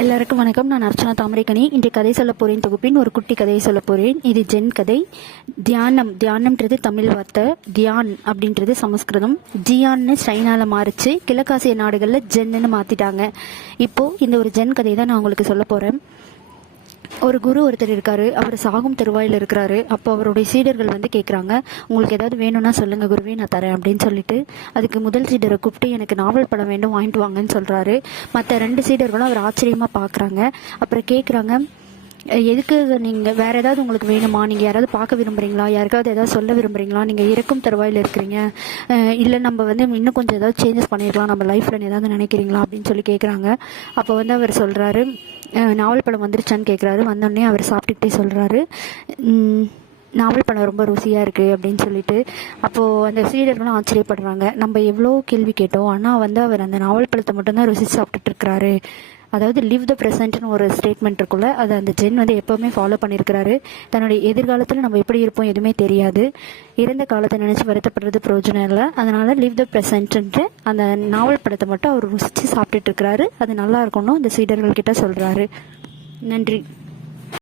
எல்லாருக்கும் வணக்கம். நான் அர்ச்சனா தாமரைக்கணி இன்று கதை சொல்ல போகிறேன் தொகுப்பின் ஒரு குட்டி கதையை சொல்ல போகிறேன் இது ஜென் கதை. தியானம். தியானம்ன்றது தமிழ் வார்த்தை. தியான் அப்படின்றது சமஸ்கிருதம். ஜியான்னு சைனால மாறிச்சு. கிழக்காசிய நாடுகளில் ஜென்னு மாற்றிட்டாங்க இப்போது இந்த ஒரு ஜென் கதை தான் நான் உங்களுக்கு சொல்ல போகிறேன் ஒரு குரு ஒருத்தர் இருக்காரு அவர் சாகும் தருவாயில் இருக்கிறாரு அப்போ அவருடைய சீடர்கள் வந்து கேட்குறாங்க உங்களுக்கு ஏதாவது வேணும்னா சொல்லுங்க குருவே நான் தரேன் அப்படின்னு சொல்லிட்டு அதுக்கு முதல் சீடரை கூப்பிட்டு எனக்கு நாவல் படம் வேண்டும் வாங்கிட்டு வாங்கன்னு சொல்றாரு. மற்ற ரெண்டு சீடர்களும் அவர் ஆச்சரியமா பார்க்குறாங்க அப்புறம் கேட்குறாங்க எதுக்கு நீங்கள் வேறு ஏதாவது உங்களுக்கு வேணுமா? நீங்கள் யாராவது பார்க்க விரும்புறீங்களா? யாருக்காவது ஏதாவது சொல்ல விரும்புறீங்களா? நீங்கள் இறக்கும் தருவாயில் இருக்கிறீங்க. இல்லை நம்ம வந்து இன்னும் கொஞ்சம் ஏதாவது சேஞ்சஸ் பண்ணிருக்கலாம். நம்ம லைஃப்பில் ஏதாவது நினைக்கிறீங்களா? அப்படின்னு சொல்லி கேட்குறாங்க அப்போ வந்து அவர் சொல்கிறாரு நாவல் பழம் வந்துருச்சான்னு கேட்குறாரு வந்தோடனே அவர் சாப்பிட்டுக்கிட்டே சொல்கிறாரு நாவல் பழம் ரொம்ப ருசியாக இருக்குது அப்படின்னு சொல்லிட்டு. அப்போது அந்த சீடர்களும் ஆச்சரியப்படுறாங்க. நம்ம எவ்வளோ கேள்வி கேட்டோம். ஆனால் வந்து அவர் அந்த நாவல் பழத்தை மட்டும்தான் ருசிச்சு சாப்பிட்டுட்டு இருக்கிறாரு. அதாவது லிவ் த ப்ரெசன்ட்னு ஒரு ஸ்டேட்மெண்ட் இருக்குல்ல அதை அந்த ஜென் வந்து எப்போவுமே ஃபாலோ பண்ணியிருக்கிறாரு தன்னுடைய எதிர்காலத்தில் நம்ம எப்படி இருப்போம் எதுவுமே தெரியாது. இறந்த காலத்தை நினச்சி வருத்தப்படுறது பிரயோஜனம் இல்லை. அதனால லிவ் த ப்ரெசென்ட்ன்ட்டு அந்த நாவல் படத்தை மட்டும் அவர் ருசித்து சாப்பிட்டுட்டு இருக்கிறாரு. அது நல்லா இருக்கணும் அந்த சீடர்கள் கிட்ட சொல்கிறாரு நன்றி.